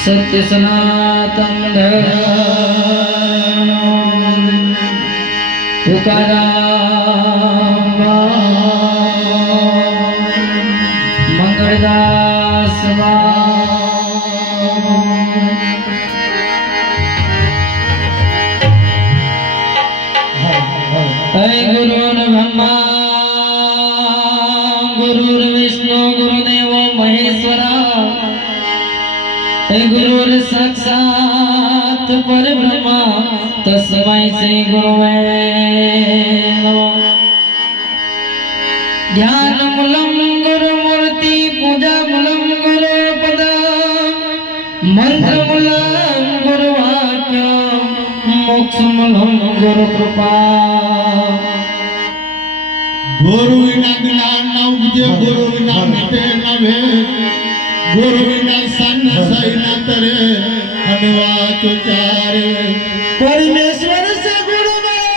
सत्य सनातन धर्म तुकाराम मंगलदास गुरुर्ब्रह्मा गुरुर्विष्णु गुरुदेव महेश्वरा गुरुर् साक्षात् परब्रह्म तस्मै श्री गुरुवे नमः। ध्यानमूलं गुरुमूर्ति पूजामूलं गुरुपद मंत्रमूलं गुरुवाक्य मोक्षमूलं गुरुकृपा। गुरु विना ज्ञान न उपजे, गुरु विना मिटे न भेद, गुरु विना सन्न सही न तरे, अनिवाच उचारे। परमेश्वर से गुरु बनो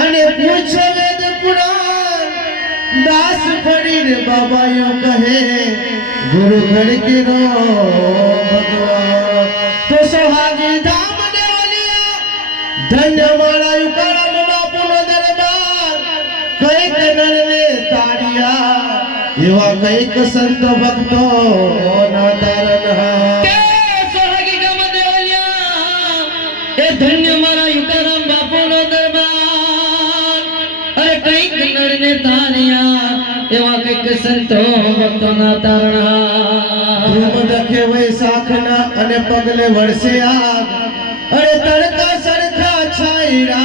अने पूछो वेद पुराण, दास पड़ी रे बाबा यो कहे गुरु घर के रो भगवान। तो सोहागी धाम देवलिया धन्य मारा यु करम बापू नो दरबार, कई कनर ने ताड़िया एवा कईक संत भक्तो ना तारनहार। धन्य मारा युकाराम बापू नो दरबार, अरे कई कन्नड़ ने तारिया एवा कईक संतो भक्तो ना तारनहार। धूम दखे वैसाख ना अने पगले वर्षे आग, अरे तड़का सरखा छाईरा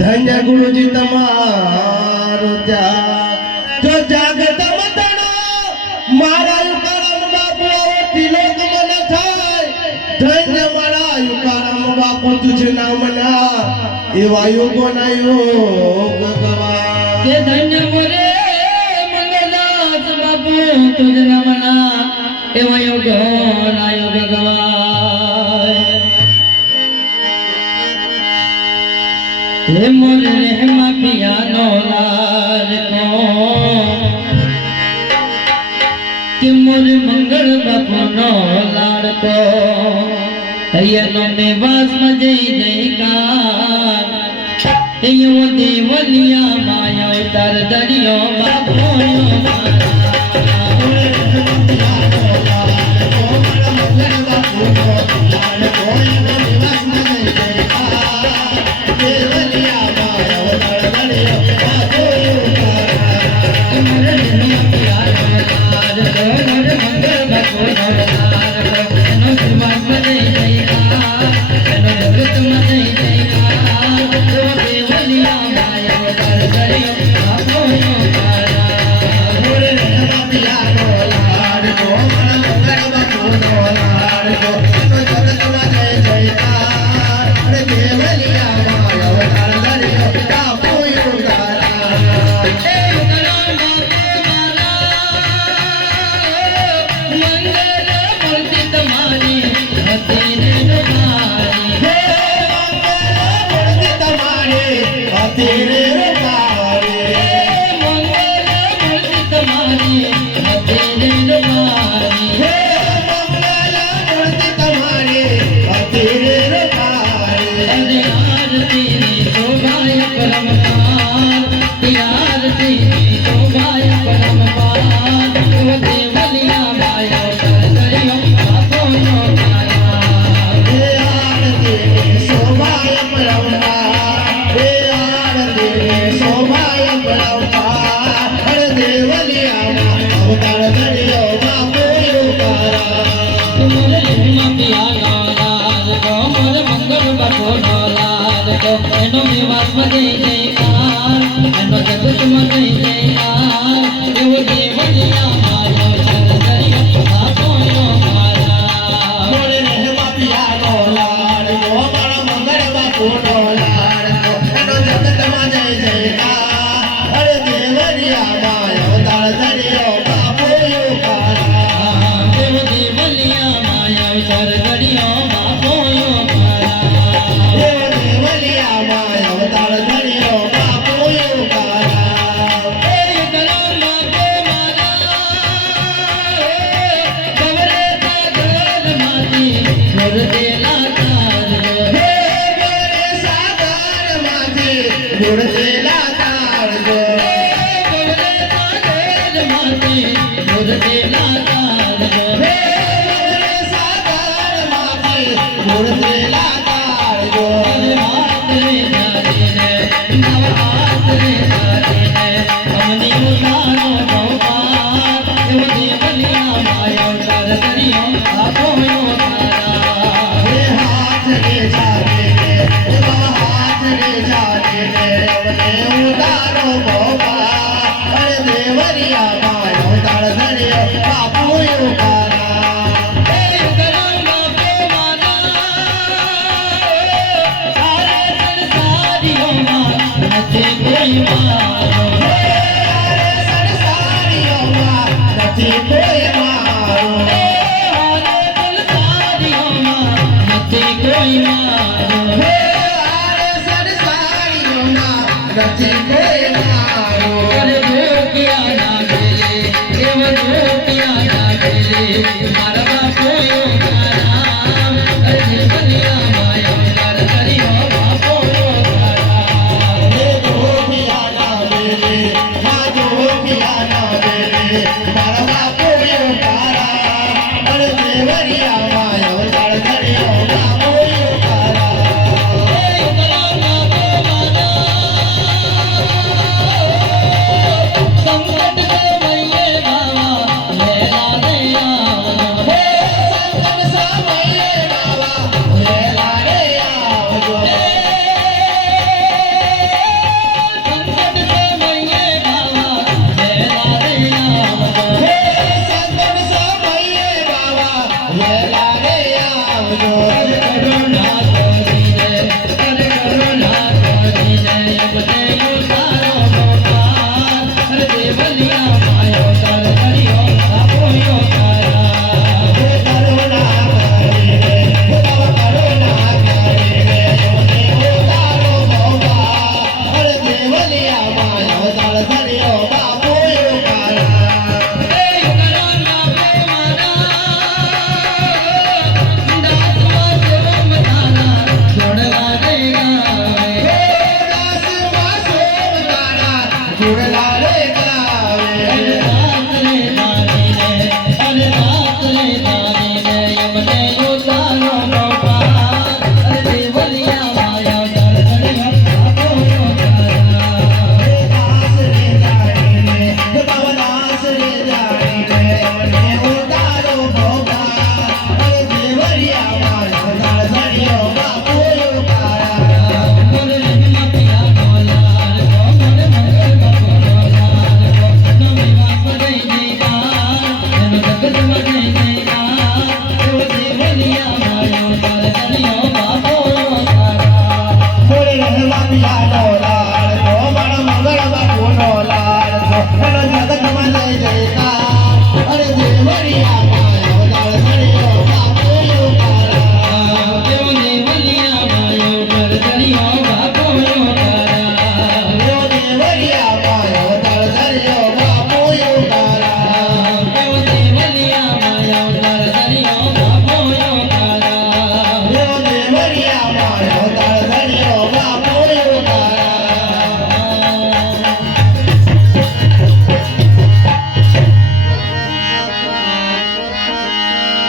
धन्य गुरुजी तमारो त्याग। जो जागत मतनो मारा युकाराम बापू तिलोक मन थाय, धन्य मारा युकाराम बापू तुझे नामना एवा योगो ना योग गवा। के धन्य मोरे मंगलदास बापू तुझे नामना एवा योगो ना योग गवा। हे मोरे रहमा पियानो लाल को कि मोरे मंगल बापू नो लाड़को, अय्यनो में वास मजई जयकार, यो देवलिया मायो तर दरियो बापू ગુરદેલા તારજો ગુરદેલા તારજો હાથ રે જાગે હાથ રે જાગે ઉતારો ભોપા અરે દેવરિયા માયો તાળ ધર્યો બાપુ ઉતારા નથી કોઈ મારો નથી કોઈ મારો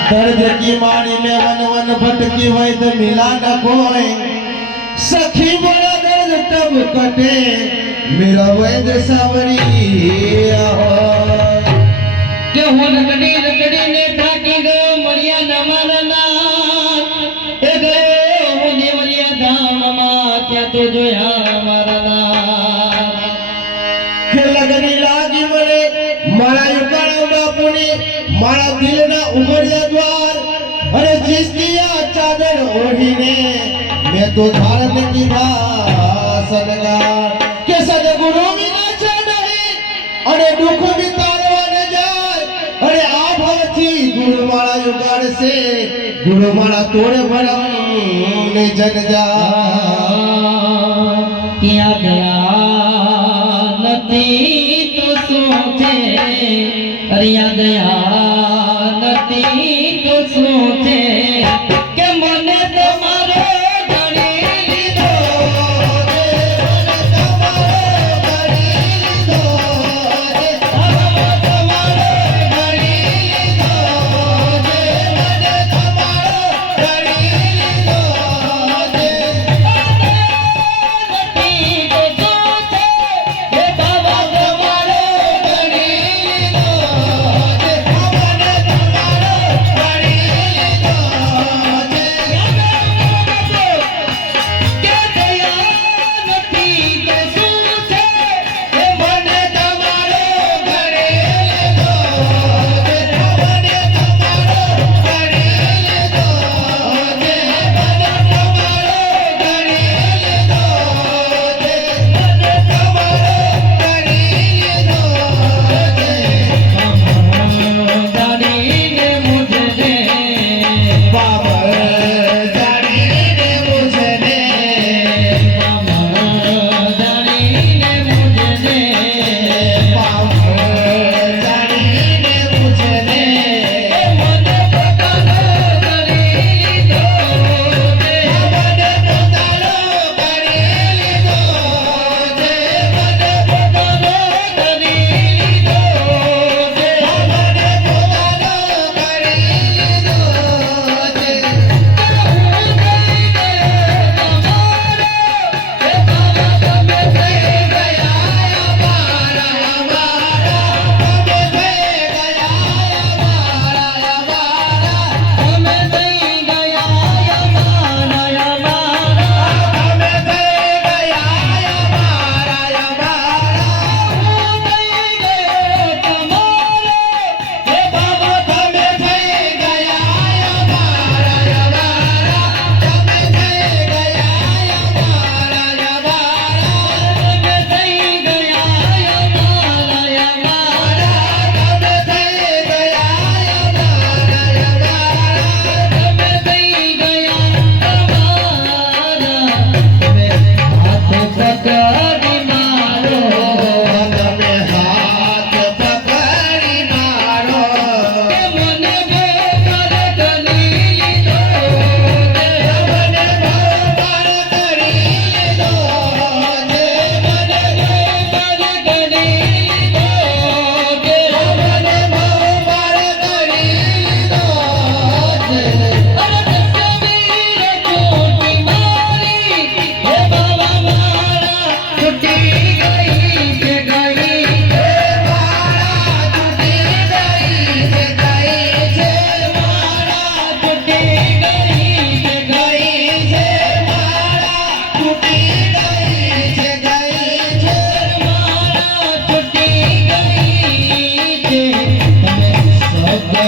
दर्द की मारी में वन वन भटकी वैद मिला न कोई सखी बड़ा दर्द तब कटे मेरा वैद सावरी કે હું રકડી ને થાકી ગયો મળ્યા ન મારા નાથ એ ગયો હું દેવલિયા ધામમાં ત્યાં તો જોયા મારા નાથ કે લગની લાગી મને મારા યુકાળા બાપુની મારા દિલના ઉમળ્યા દ્વાર અને ચિસ્તિયા ચાદર ઓઢીને મેં તો ધારણ કીધા સનગાર કે સદગુરુ વિના છે નહીં અને દુઃખ વિતારવાને જાય અને આ ભાવથી ગુરુમાળા યુગાડશે ગુરુમાળા તોડે ભરમ ને જનજા ત્યાં ગયા નથી તો શું છે અરિયા ગયા નથી તો શું છે કે મને તમારો ગણી લીધો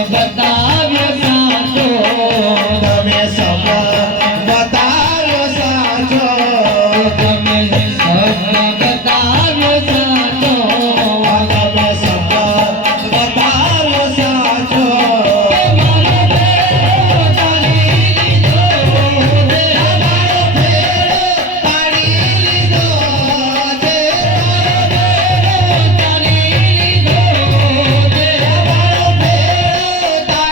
બતાવ્યો સાચો તમે સત્ય બતાવ્યો સાચો તમે સત્ય બતાવ્યો સાચો તમે સત્ય બતાવ્યો સાચો મારો ભેળો તારી લીધો રે મારો ભેળો તારી લીધો છે તારી લીધો રે મારો ભેળો તારી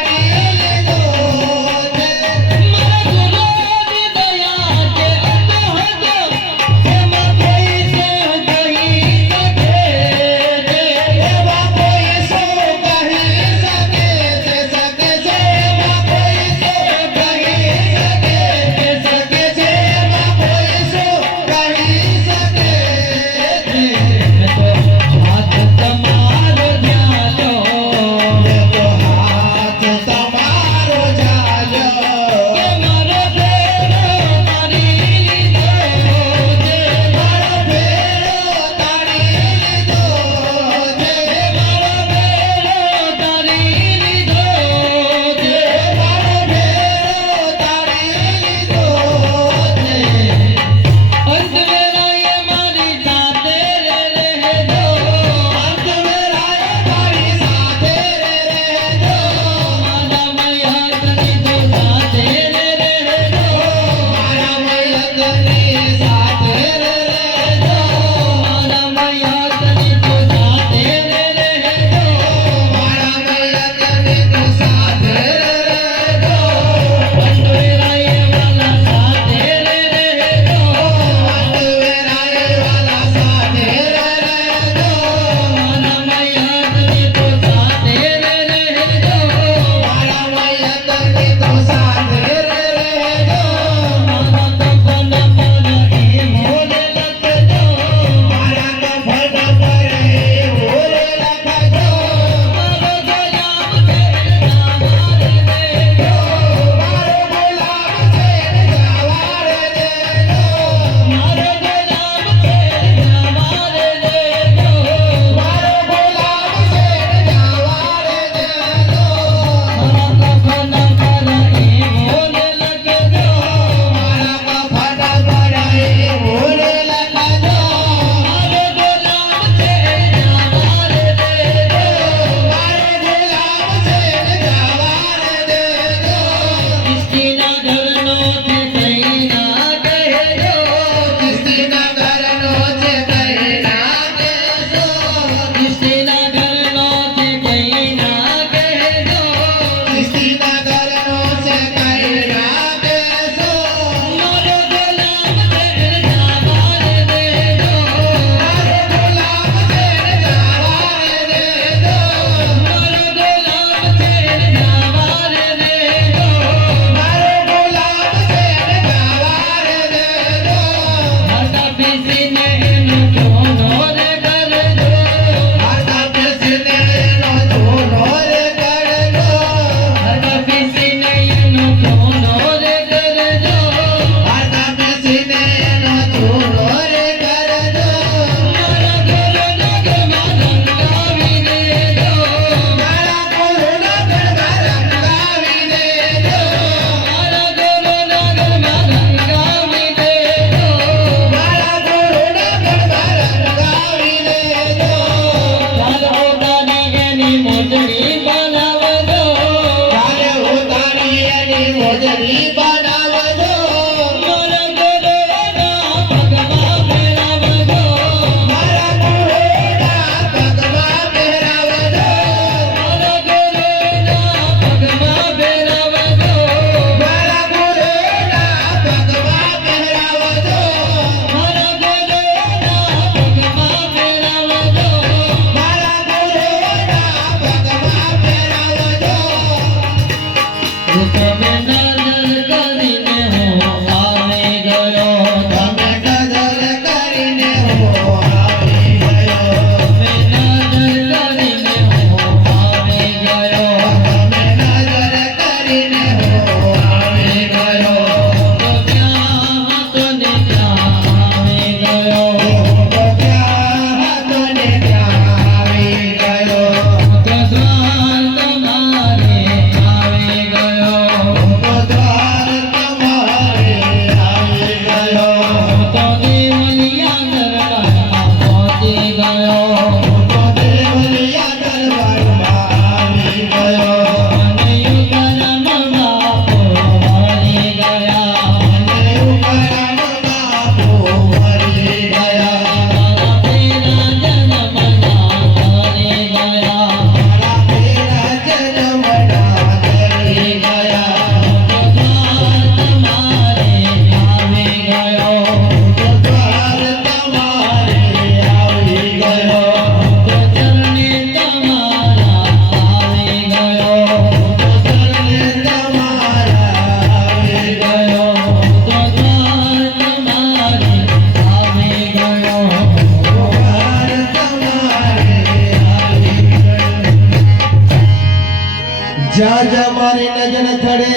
જ્યાં મારી નજર થડે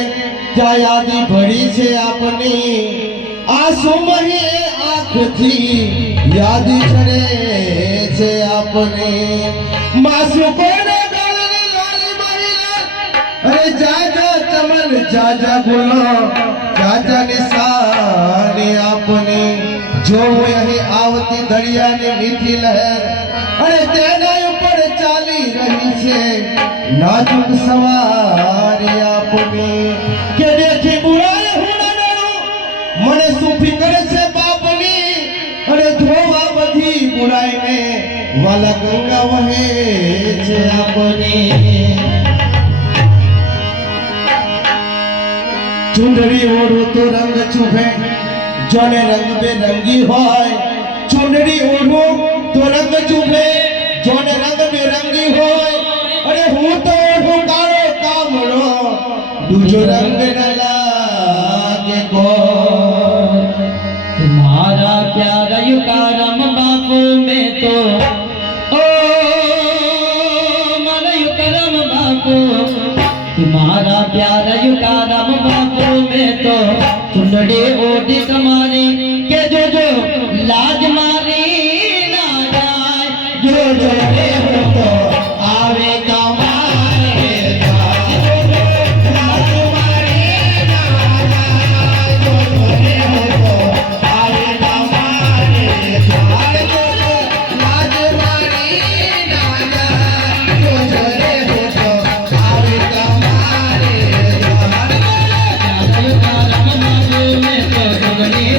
ત્યાં યાદી ભરી છે આપની આંસુ મહી આંખથી યાદી ચડે છે આપની માસુ કોને ગાળની લાલી મહિલા અરે જાજા ચમન જાજા ગુલો જાજા નિશાની આપની જો હું અહીં આવતી દરિયાની મીઠી લહેર અને તેના ઉપર ચાલી રહી છે નાજુક સવારી આપની કે દેખી બુરાય હું ન ડરું મને શું ફિકર છે બાપની અને ધોવા બધી બુરાઈને વાલા ગંગા વહે છે આપની ચુંદડી ઓઢો તો રંગ ચૂભે જોને રંગ બેરંગી હોય ચુંદડી ઓઢો તો રંગ ચૂભે જોને રંગ બેરંગી હોય અરે હું તો ઓઢું કાળો કામળો દૂજો રંગ ન લાગે કોઈ મારા પ્યારા યુકારામ બાપુ મેં તો ઓ મારા યુકારામ બાપુ મારા પ્યારા યુકારામ બાપુ મેં તો ચુંદડી ઓઢી તમારી કે જોજો લાજ મારી ના જાય જોજો રે હો તો આવે તમારે લાજ મારી ના જાય જોજો રે હો તો આવે તમારે જોજો લાજ મારી ના જાય જોજો રે હો તો આવે તમારે પ્યારા યુકારામ બાપુ મેં તો ચુંદડી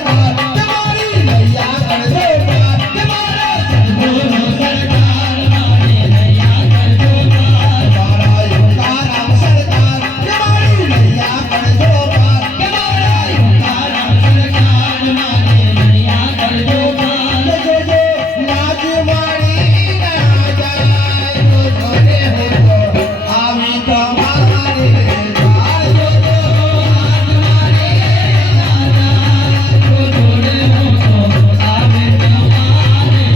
સરકાર તમારી નૈયા કરજો પાર તમારા સદગુરુ સરકાર મારી નૈયા કરજો પાર મારા યુકારામ સરકાર તમારી નૈયા કરજો પાર તમારા યુકારામ સરકાર મારી નૈયા કરજો પાર જોજો લાજ મારી ના જાય જોજો રે હો તો આવી તમારે દ્વાર જોજો આજ મારે રાજા જો જોડે હો તો આવે તમારે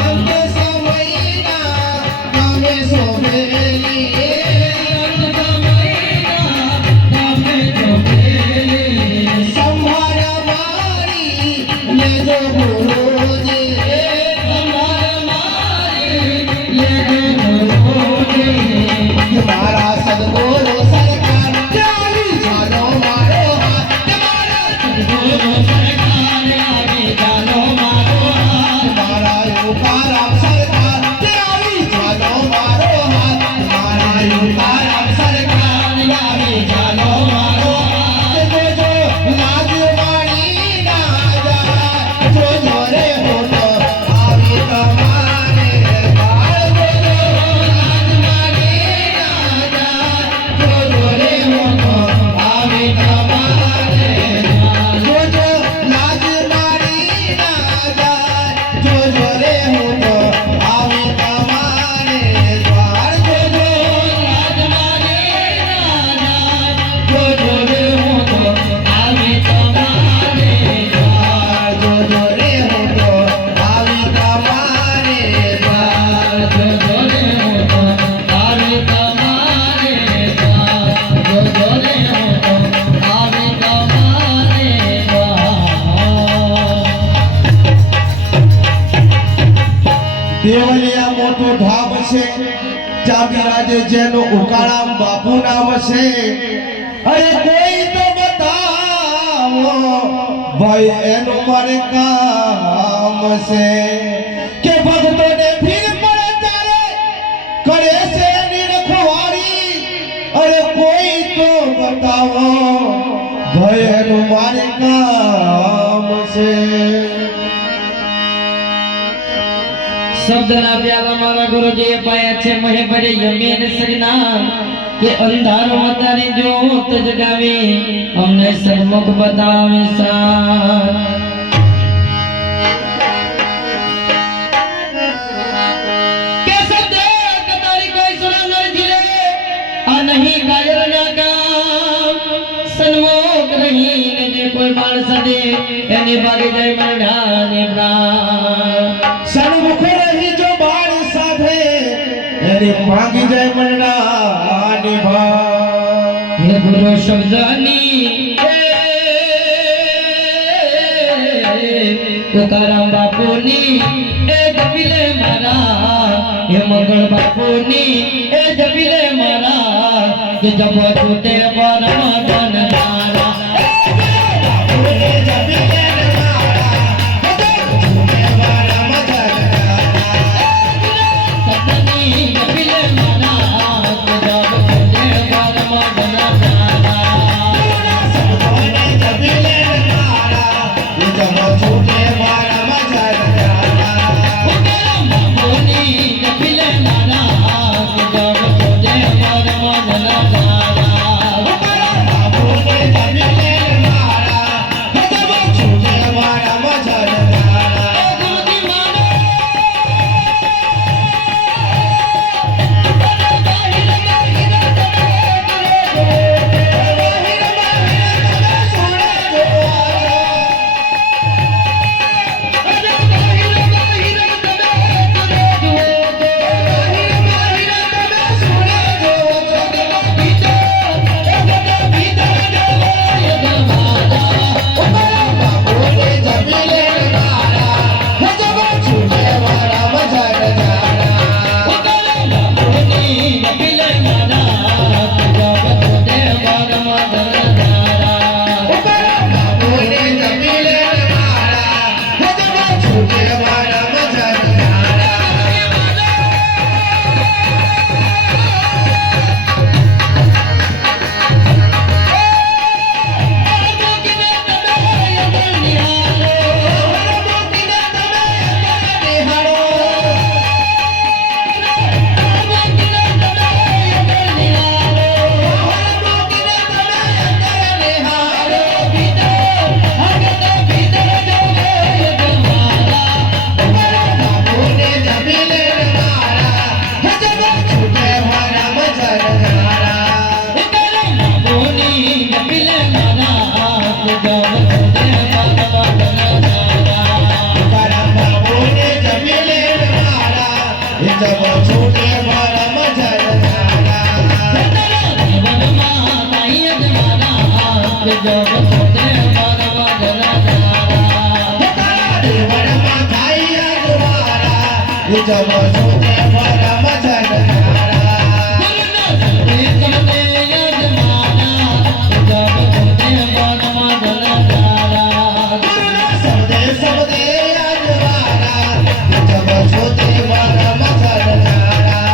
અંત સમયના તમે શોભેલી અંત સમયના તમે જોડેલી સંભાળ મારી લેજો ગુરુજી તમારા મારી લેજો ગુરુજી મારા સદગુરુ સરકાર ચાલી જાનો મારો હાથ તમારા સદગુરુ સરકાર આવી જાનો મારો હાથ મારા યુકારામ સરકાર ચાલી જાનો મારો હાથ મારા યુકારામ સરકાર આવી જાનો મારો હાથ જોજો લાજ મારી ના જાય જોજો રે હો તો આવી તમારે બાળ જોજો આજ મારી રાજા જોજો રે હો તો આવે તમારે જોજો લાજ મારી ના જાય જોજો રે હું તો આવી તમારે દ્વાર જોજો આજ મારી રાજા જોજો રે હો તો આવે તમારે દ્વાર જોજો રે હું તો આવી તમારે દ્વાર જોજો રે હો તો આવે તમારે જોજો રે હો તો આવે તમારે દેવલિયા મોટો ધામ છે ચાબીરાજે જેનું ઉકાળામ બાપુ નામ છે અરે કોઈ તો બતાવો ભાઈ એનું મારે કામ છે કે ભક્તોને ભીડ પડે ત્યારે કરે છે એની રખવાળી અરે કોઈ તો બતાવો ભાઈ એનું મારે કામ છે શબ્દના પ્યાલા મારા ગુરુજીએ પાયા છે મહે ભરે યમીન સજ્ઞાન કે અંધારો મતાની જ્યોત જગાવી અમને સન્મુખ બતાવે સાર કે શબ્દ કતારી કોઈ સુરંગર જીલે આ નહીં કાયર ના કામ સન્મુખ નહીં ને જે કોઈ માણસ દે એની ભાગે જાય મરડાને પ્રાણ સન્મુખ રહી જો બાળ સાથે એની માંગી જાય મનડા નિભા હે ગુરુ શબ્દની તુકારામ બાપુની એ જપીલે મારા હે મંગળ બાપુની એ જપીલે મારા કે જપો છૂટે પરમાત્મન તારા સતની જપીલે મારા કે જપો છૂટે પરમાત્મન તારા બાપુની જપીલે મારા કે જપો છૂટે પરમાત્મન તારા જબ છૂટે મારા મજન ધારા સબદે સબદે અજવારા જબ છૂટે મારા મજન ધારા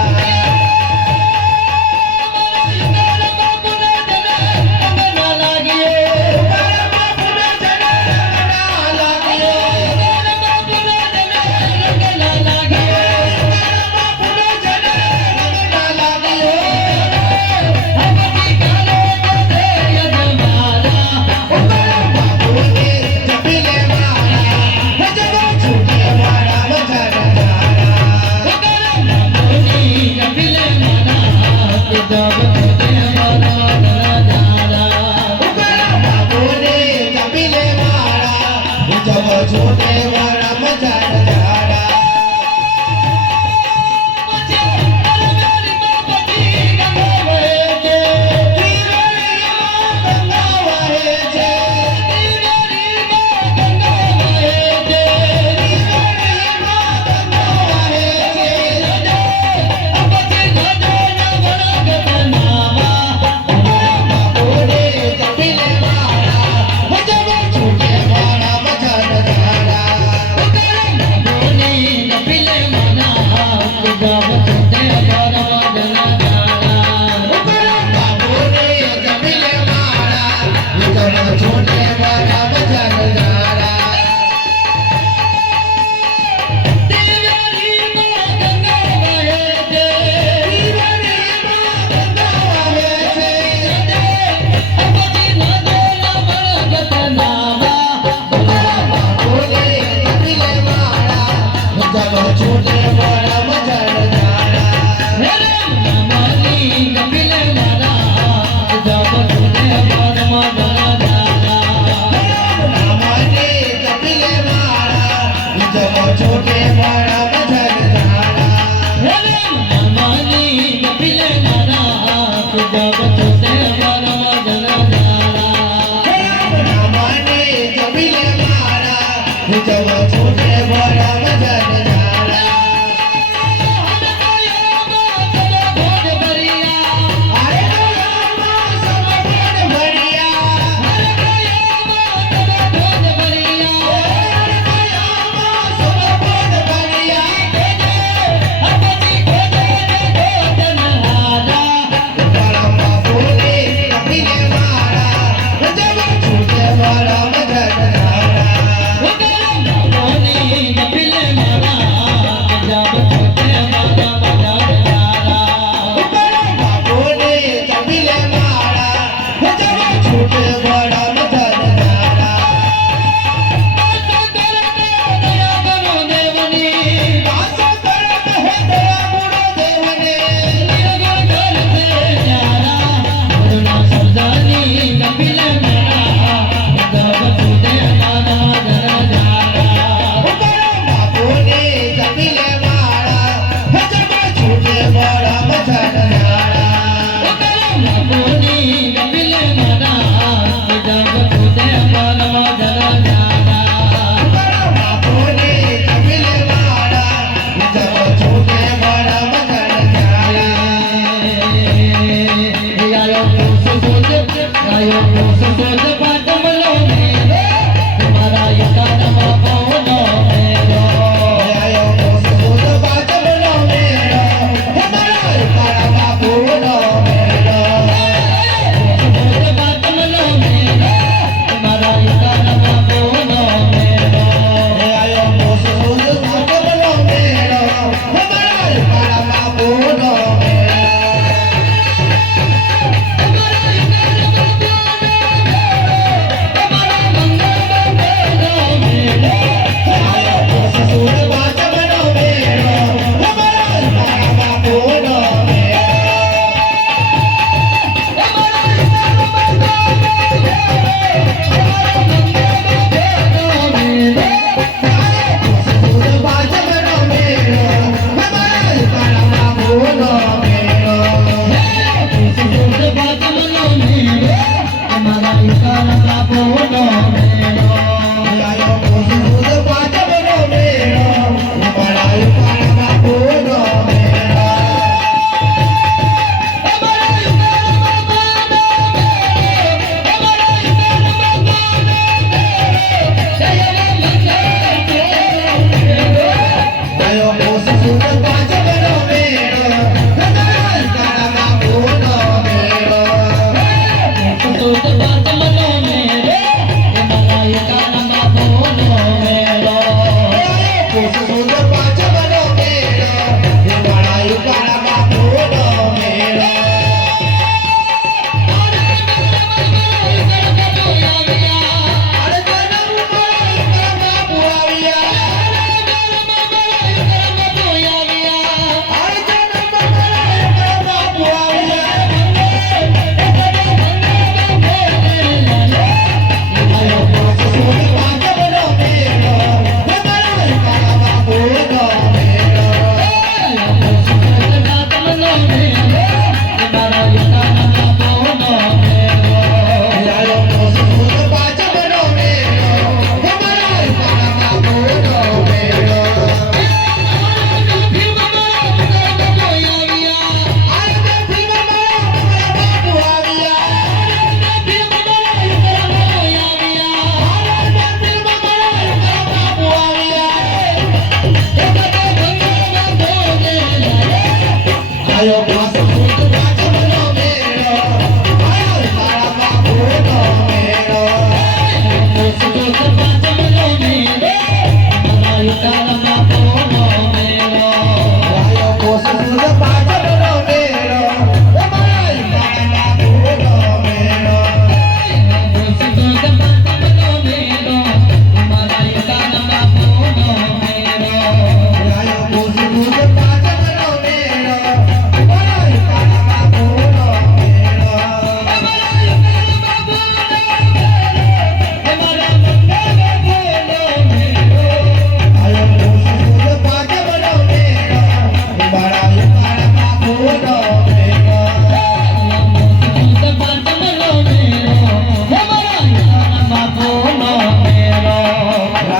છોટે વાળા મજાર ધારા છોટે વાળા મજાર ધારા છોટે વાળા મજાર છોટે વાળા મજાર ધારા રામાને જબીલે મારા જબ છોટે વાળા મજાર ધારા વાળા મજાર ધારા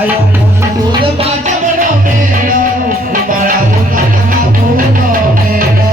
આયો સુદ પાછળનો મેળો મારા ઉકાળમાં પૂરો મેળો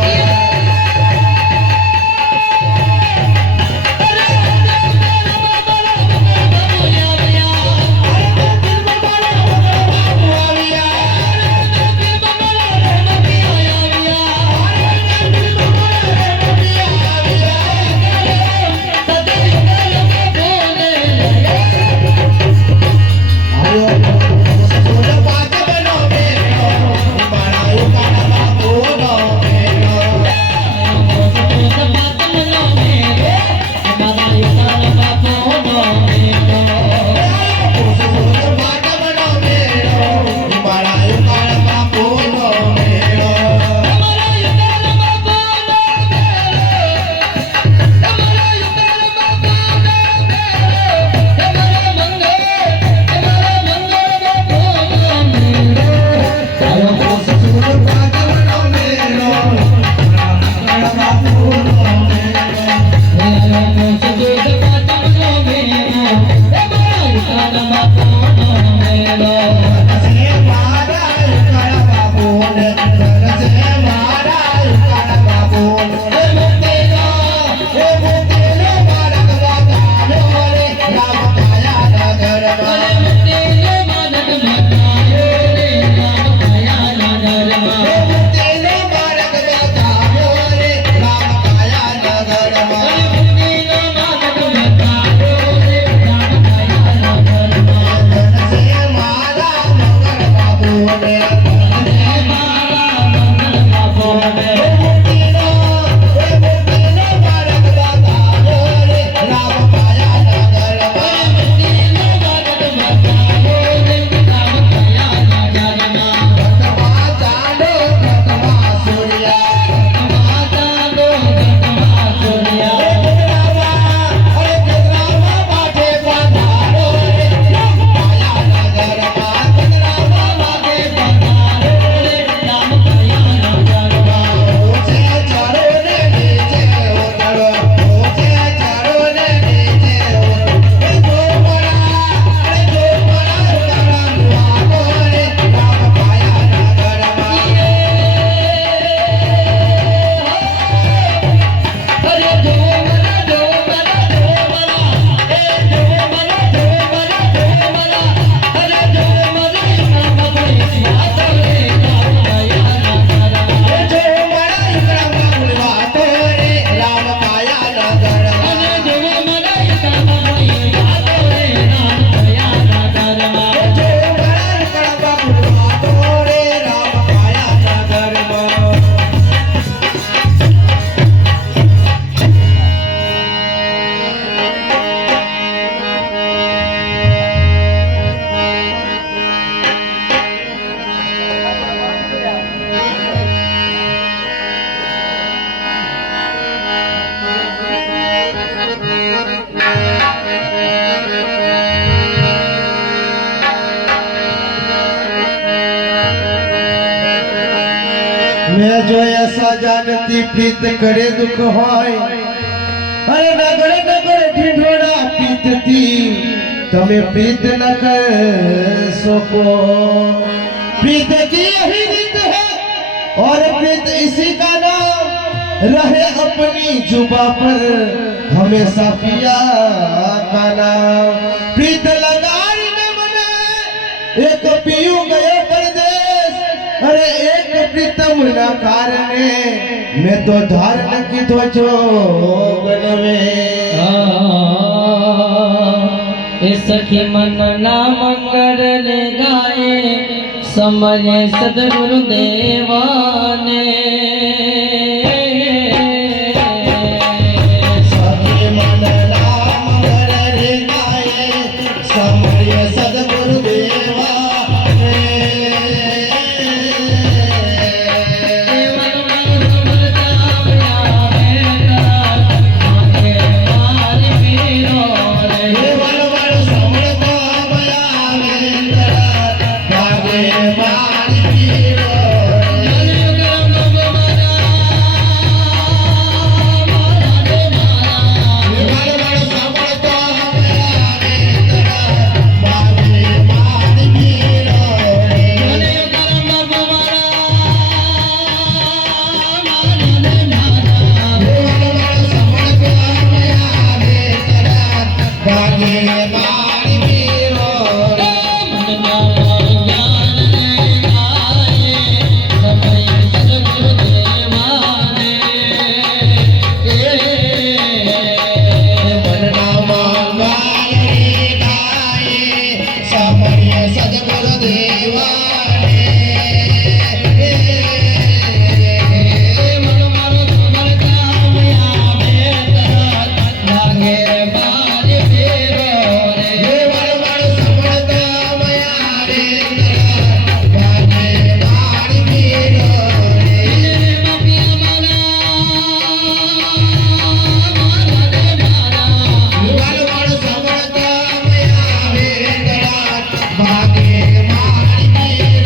मैं जो ऐसा जानती प्रीत करे दुख होय अरे नगड़े नगड़े ढिढोरा पीतती तमे प्रीत न कर सको प्रीत की यही रीत है और प्रीत इसी का नाम रहे अपनी जुबा पर हमेशा पिया का नाम प्रीत लगाई न मने एक पियू गयो परदेश अरे एक प्रीतम न कारणे मैं तो धारण कीधो छो गनवे ए सखी मन ना मंगल ने गाए समझे सदगुरु देवाने सखी मन नाम रे गाए समय सद्गुरु देवा Hare સદગુરુ દેવા ભાગે મારી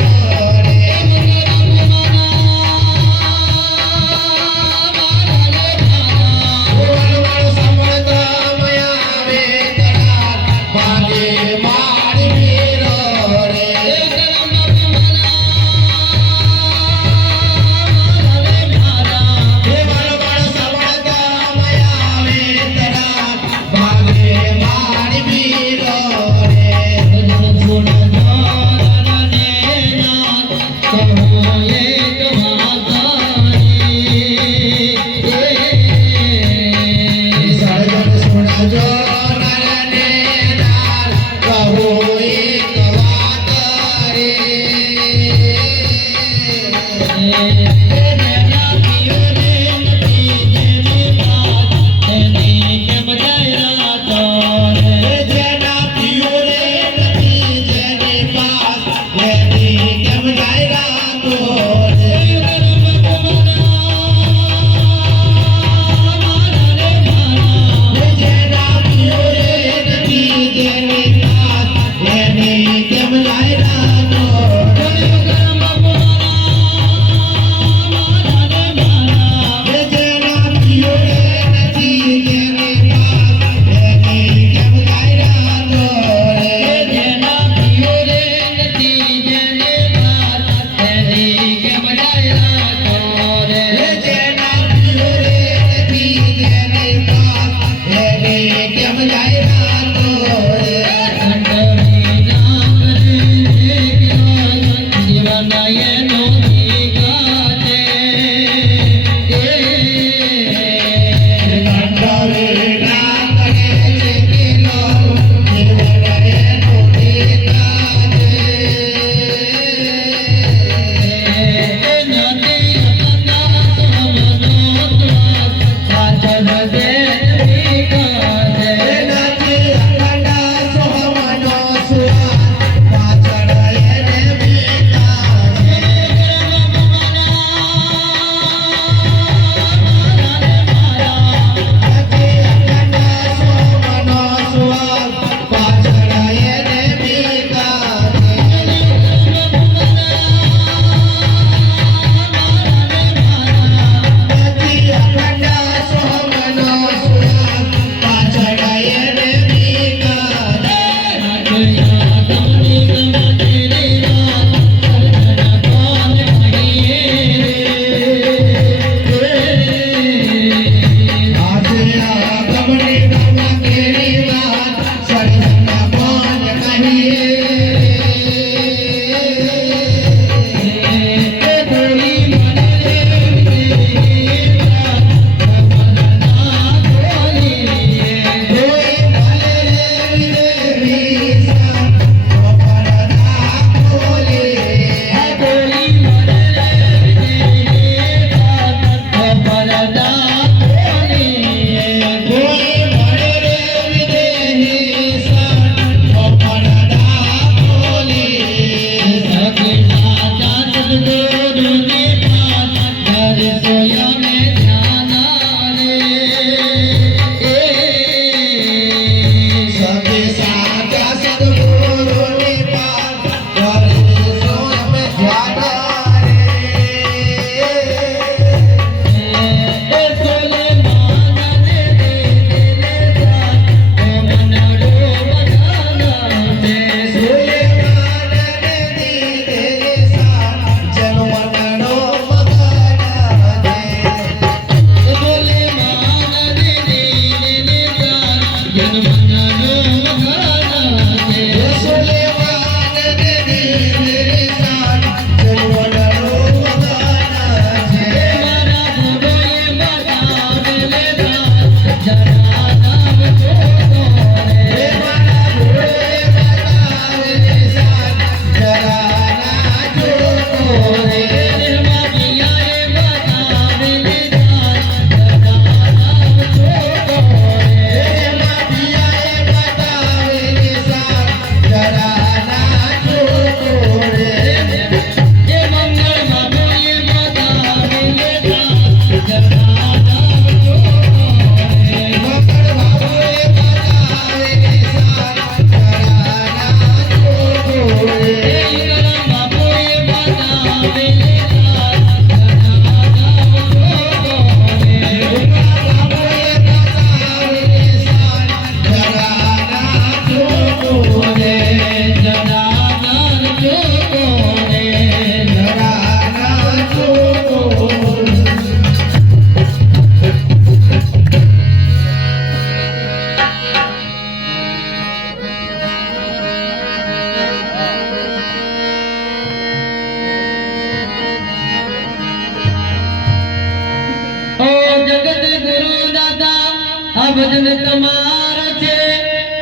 આ ભજન તમારો છે,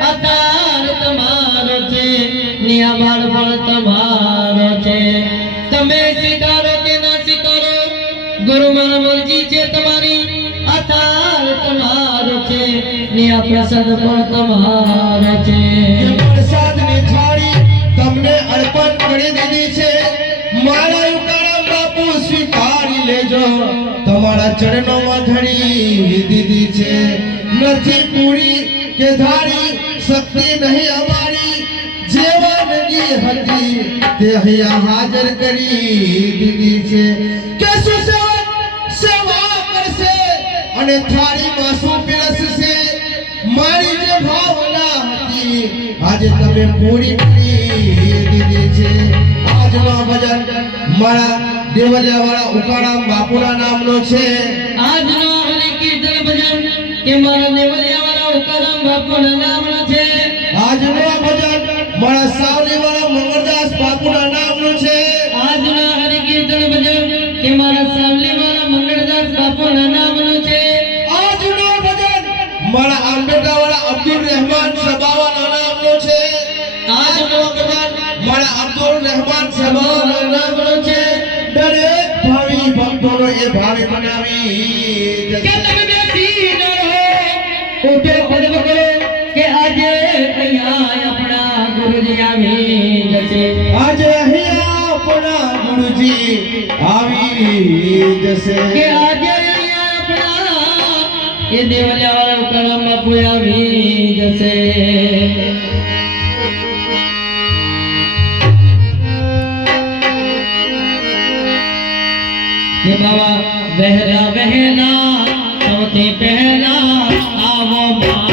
આ તાર તમારો છે, નિયામણ પણ તમારો છે. તમે સ્વીકારો કે ના સ્વીકારો, ગુરુમાન મરજી છે તમારી. આ તાર તમારો છે, નિયા પ્રસાદ પણ તમારો છે. એ પ્રસાદની થાળી તમને અર્પણ કરી દીધી છે. મારા યુકાળા બાપુ સ્વીકારી લેજો. તમારા ચરણોમાં ધરી દીધી છે. નથી પૂરી કે ધારી, શક્તિ નહીં અમારી. જેવા નદી હતી તે અહીંયા હાજર કરી દીધી છે. કે શું સેવા કરશે અને થાળીમાં શું પીરસશે. મારી જે ભાવના હતી આજે તમે પૂરી કરી દીધી છે. આજનો ભજન મારા દેવલિયાવાળા ઉકાળા બાપુના નામનો છે. આજનો હરિ કીર્તન ભજન કે મારા દેવલિયાવાળા ઉકાળા બાપુના નામનો છે. આજનો ભજન મારા સાવલીવાળા મંગળદાસ બાપુના નામનો છે. આજનો હરિ કીર્તન ભજન કે મારા સાવલીવાળા મંગળદાસ બાપુના નામનો છે. આજનો ભજન મારા આંબેડકરવાળા અબ્દુલ રહેમાન સબાવાના નામનો છે. આજનો ભજન મારા અબ્દુલ રહેમાન સબાવાના નામનો છે. દરેક ભાવિ ભક્તોનો એ ભાવિ બનાવી કે તમે બેસી ન રહો, ઉઠો પદવ કરો કે આજે અહીંયા આપણા ગુરુજી આવી જશે. આજે અહીંયા આપણા ગુરુજી આવી જશે. કે આજે અહીંયા આપણા એ દેવલિયાવાળા ઉકાળા બાપુ આવી જશે. કે બાવા વહેલા વહેલા સૌથી પહેલા આવો મારા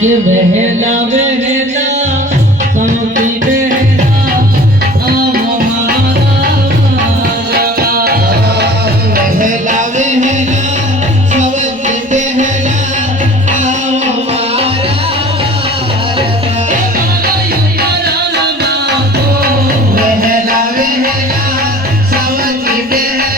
કે વહેલા વહેલા સૌથી વહેલા આવો મારા વહેલા વહેલા સૌથી વહેલા આવો મારા વહેલા વહેલા સૌથી વહેલા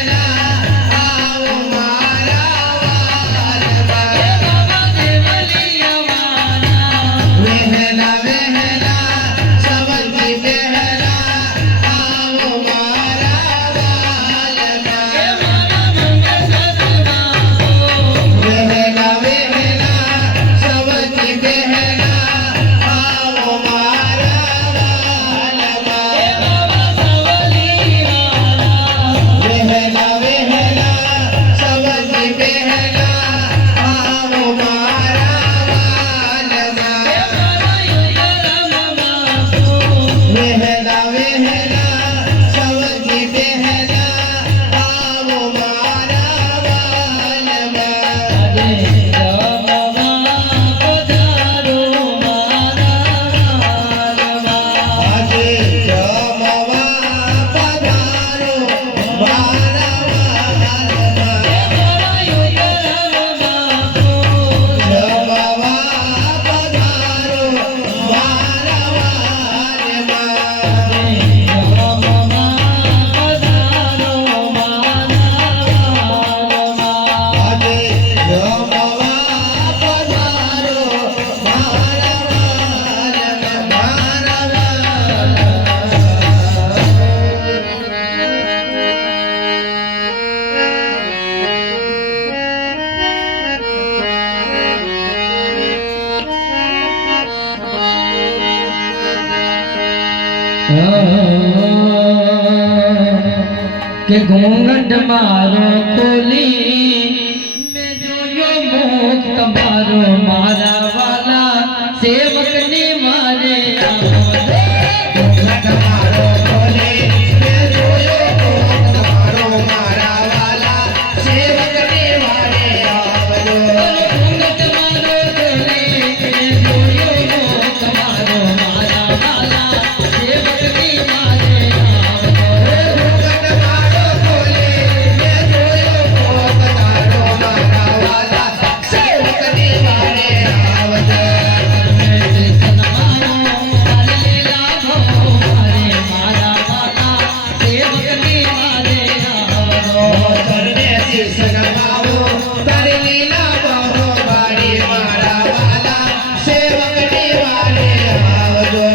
કે ઘૂંઘટ મારો ખોલી મેં જોયો મુખ તમારો મારા વાલા સેવકની મારે ઘૂંઘટ મારો ખોલે મેં જોયો મુખ તમારો મારા વાલા સેવકને વારે આવજો. ઘૂંઘટ મારો ખોલી મેં જોયો મુખ તમારો મારા વાલા સેવકની મારે ઘૂંઘટ મારો ખોલે મેં જોયો મુખ તારો મારા વાલા સેવકને વારે આવજો. ચરણે શીશ નમાવો તારી લીલા બહુ મારી મારા વાલા સેવકને વારે આવજો.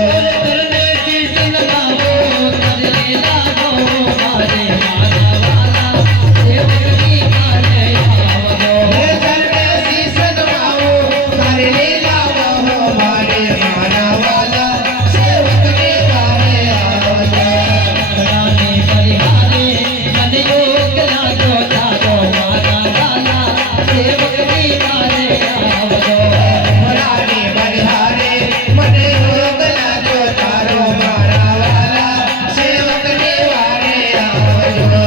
હે ચરણે શીશ નમાવો તારી લીલા બહુ મારી મારા વાલા સેવકને વારે આવજો. ભરાને બલિહારે મને રોગ લાગ્યો તારો મારા વાલા સેવકને વારે આવજો. ભરાને બલિહારે મને રોગ લાગ્યો તારો મારા વાલા સેવકને વારે આવજો.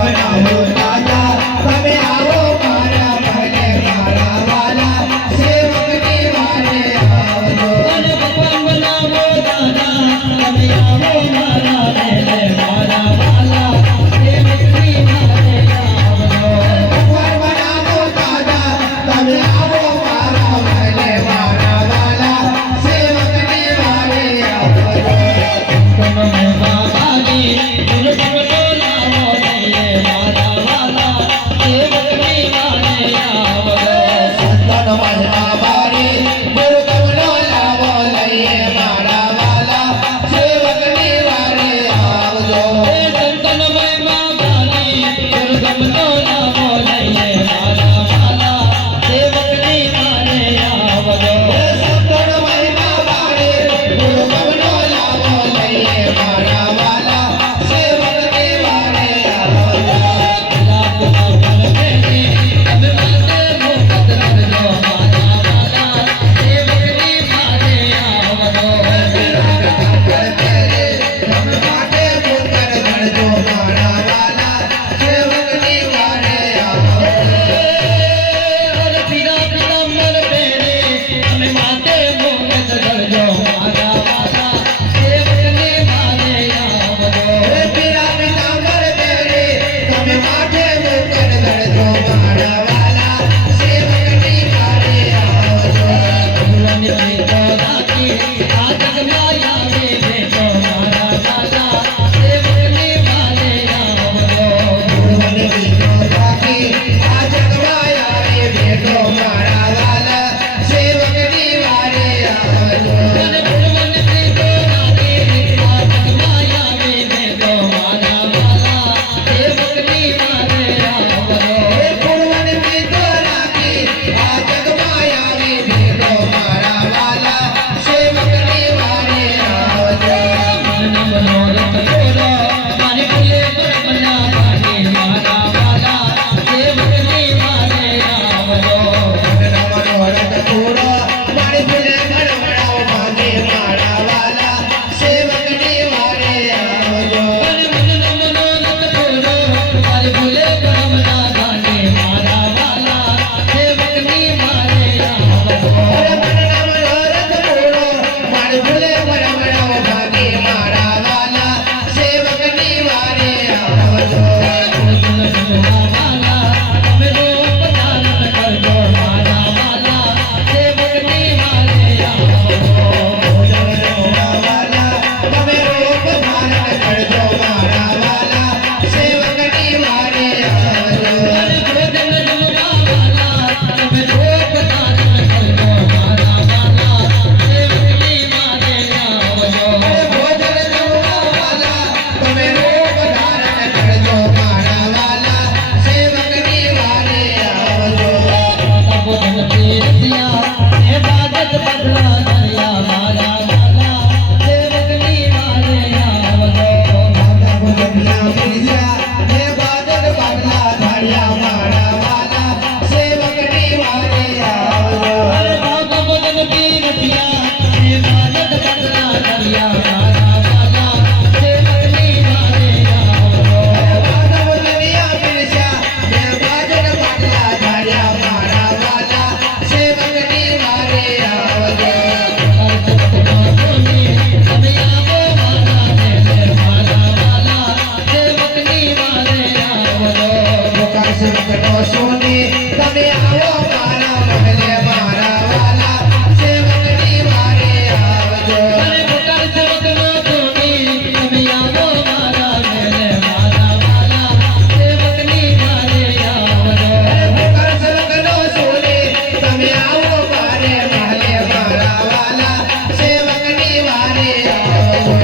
બનાવો દાદા તમે આવો મારા ભલે મારા વાલા સેવકને વારે આવજો. ભગવાન બનાવો દાદા તમે આવો મારા ભલે મારા વાલા સેવકને વારે આવજો. સંતન મહિમા બારે ગુરુકમનો લાવો લઈએ મારા વાલા સેવકને વારે આવજો. સંતન મહિમા બારે ગુરુકમનો લાવો લઈએ મારા વાલા સેવકને વારે આવજો. સેવકનો સોની તમે આવો મારા મહેલે મારા વાલા સેવકની વારે આવજો અરે મોટા સેવકનો સોની તમે આવો મારા મહેલે મારા વાલા સેવકની વારે આવજો મોટા સેવકનો સોની તમે આવો મારે મહેલે મારા વાલા સેવકની વારે આવજો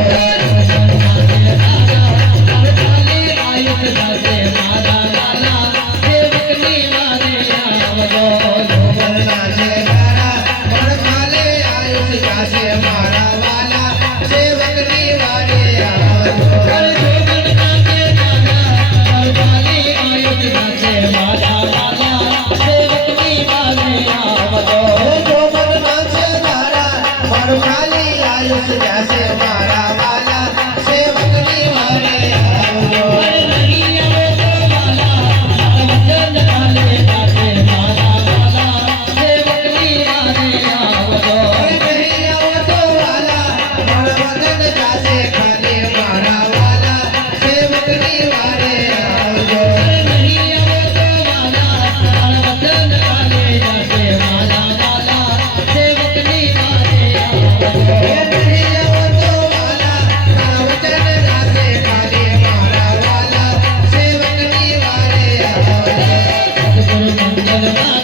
Bye.